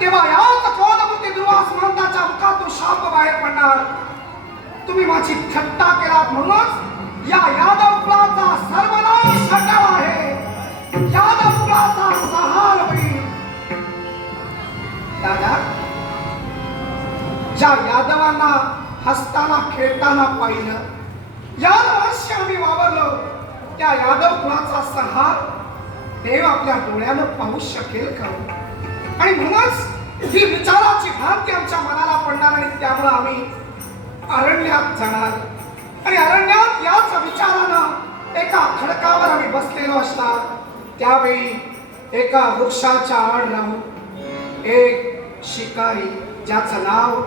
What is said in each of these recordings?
तेव्हा याच क्रोधमूर्ती दुर्वास महंताच्या मुखातून शाप बाहेर पडणार. तुम्ही माझी थट्टा केलात म्हणूनच या यादव कुळाचा सर्वनाश हटला आहे. यादव कुळाचा सहार होईल. दादा, ज्या यादवांना हसताना खेळताना पाहिलं, यादवांशी आम्ही वावरलो, त्या यादव कुळाचा सहार देव आपल्या डोळ्यानं पाहू शकेल का? आणि म्हणूनच ही विचाराची भ्रांती आमच्या मनाला पडणार आणि त्यामुळे आम्ही अरण्यात जाणार. आणि अरण्यात याच विचारानं एका खडकावर आम्ही बसलेलो असणार. त्यावेळी एका वृक्षाच्या आड राहून एक शिकारी, ज्याचं नाव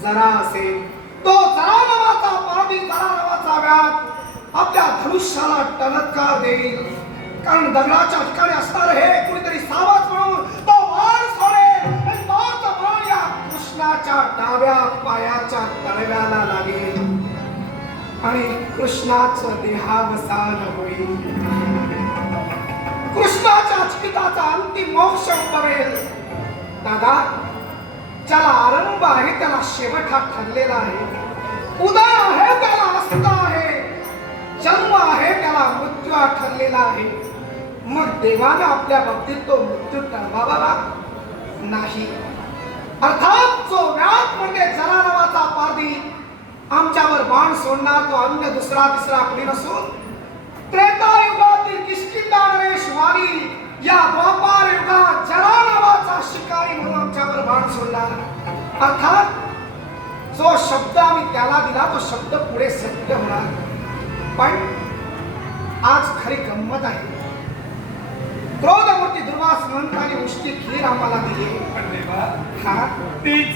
जरा असेल, तो जरा नावाचा पापी, जरा नावाचा व्याप आपल्या धनुष्याला टणकार देईल. कारण दगडाच्या ठिकाणी असणार हे कुणीतरी सावध म्हणून तो बाण सोडेल आणि तोच बाण या कृष्णाच्या डाव्या पायाच्या तळव्याला लागेल आणि कृष्णाचं देहावसान होईल. कृष्णाच्या चिताचा अंतिम मोक्ष उद्भवेल. दादा, ज्याला आरंभ आहे त्याला शेवट हा ठरलेला आहे. उदय आहे त्याला अस्त आहे. जन्म आहे त्याला मृत्यू हा ठरलेला आहे. मग देवानं आपल्या बाबतीत तो मृत्यू टळवावा नाही. अर्थात जो व्याप म्हणजे जरा नावाचा पारधी आमच्यावर बाण सोडणार, तो अन्य दुसरा तिसरा कोणी नसून त्रेतायुगातील किष्किंधा नरेश वाली या द्वापार युगात जरा नावाचा शिकारी म्हणून आमच्यावर बाण सोडणार. अर्थात जो शब्द आम्ही त्याला दिला तो शब्द पुढे सत्य होणार. पण आज खरी गंमत आहे. क्रोधमूर्ती दुर्वास महंताने उष्टी खीर आम्हाला दिली. पण देवा, हा तीच